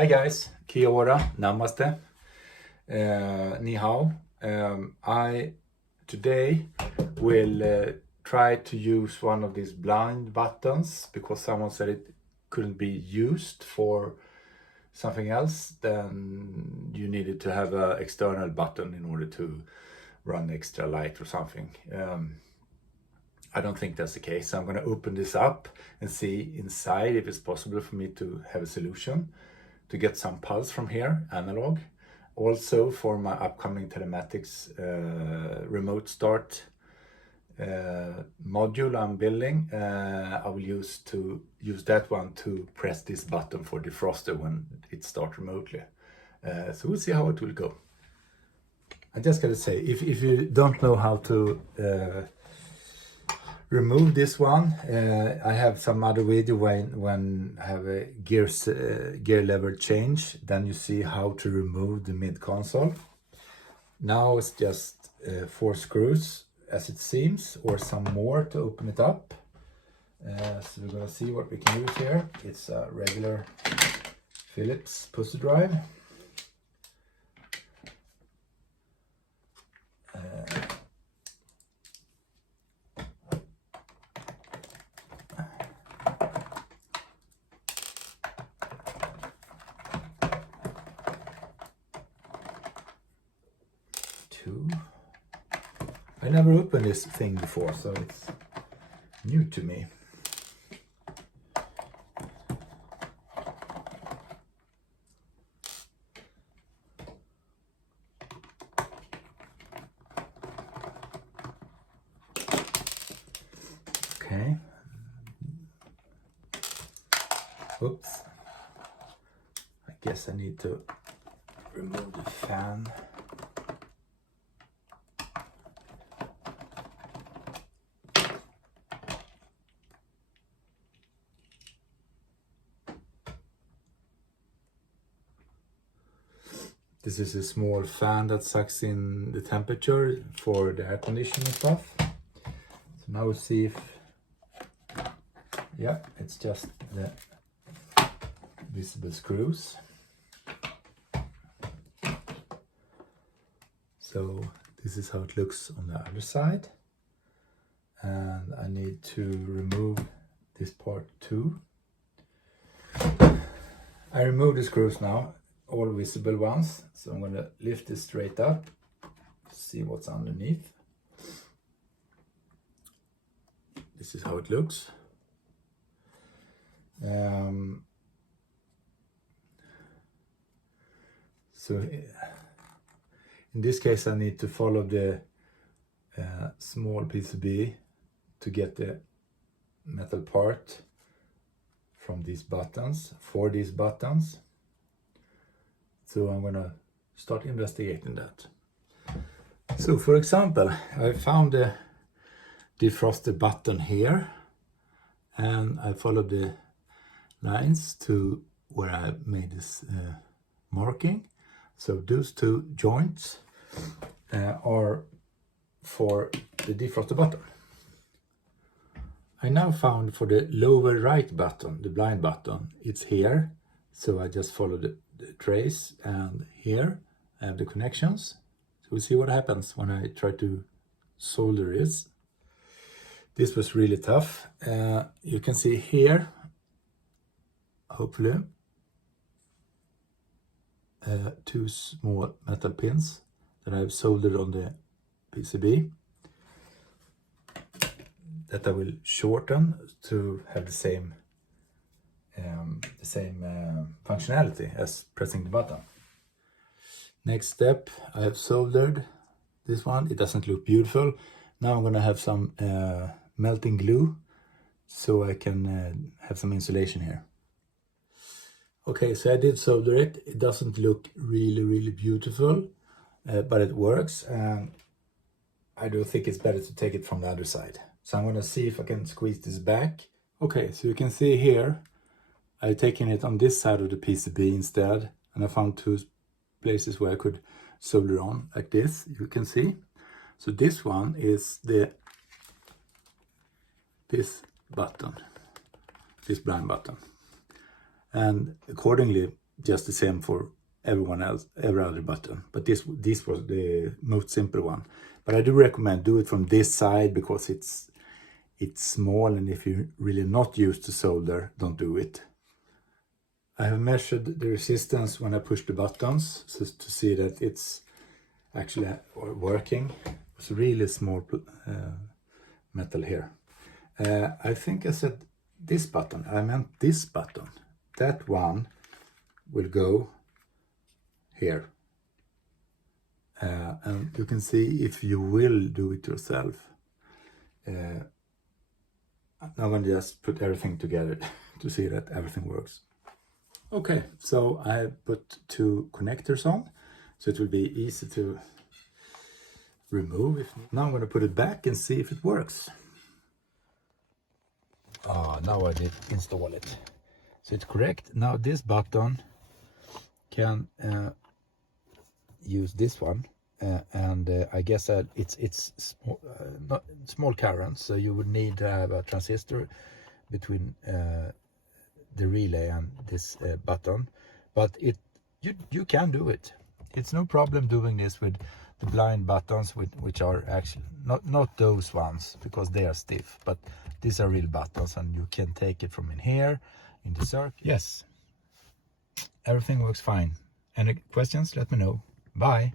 Hi guys, kia ora, namaste, ni hao. I today will try to use one of these blind buttons because someone said it couldn't be used for something else. Then you needed to have an external button in order to run extra light or something. I don't think that's the case. I'm going to open this up and see inside if it's possible for me to have a solution to get some pulse from here, analog. Also for my upcoming telematics remote start module I'm building, I will use that one to press this button for defroster when it starts remotely. So we'll see how it will go. I just gotta say, if you don't know how to remove this one, I have some other video when I have a gear lever change, then you see how to remove the mid console. Now it's just 4 screws as it seems, or some more to open it up. So we're gonna see what we can use here. It's a regular Phillips pussy drive. I never opened this thing before, so it's new to me. Okay. Oops. I guess I need to remove the fan. This is a small fan that sucks in the temperature for the air conditioning stuff. So now we'll see if, yeah, it's just the visible screws. So this is how it looks on the other side. And I need to remove this part too. I removed the screws now, all visible ones. So I'm going to lift this straight up, see what's underneath. This is how it looks. So in this case I need to follow the small PCB to get the metal part from these buttons, for these buttons. So I'm gonna start investigating that. So for example, I found the defroster button here, and I followed the lines to where I made this marking. So those 2 joints are for the defroster button. I now found for the lower right button, the blind button, it's here. So I just follow the trace, and here I have the connections. So we'll see what happens when I try to solder this. This was really tough. You can see here, hopefully, 2 small metal pins that I've soldered on the PCB that I will shorten to have the same functionality as pressing the button. Next step, I have soldered this one. It doesn't look beautiful. Now I'm gonna have some melting glue so I can have some insulation here. Okay, so I did solder it. It doesn't look really beautiful, but it works, and I do think it's better to take it from the other side. So I'm gonna see if I can squeeze this back. Okay, so you can see here I've taken it on this side of the PCB instead, and I found 2 places where I could solder on, like this, you can see. So this one is this button, this blind button. And accordingly, just the same for everyone else, every other button. But this was the most simple one. But I do recommend do it from this side because it's small, and if you're really not used to solder, don't do it. I have measured the resistance when I push the buttons so to see that it's actually working. It's really small metal here. I think I said this button. I meant this button. That one will go here. And you can see if you will do it yourself. Now I'm going to just put everything together to see that everything works. Okay, so I put 2 connectors on, so it will be easy to remove. Now I'm going to put it back and see if it works. Now I did install it. So it's correct. Now this button can use this one, and I guess that it's small current, so you would need to have a transistor between the relay and this button, but you can do it. It's no problem doing this with the blind buttons, which are actually not those ones because they are stiff, but these are real buttons, and you can take it from in here in the circuit. Yes, everything works fine. Any questions, let me know. Bye.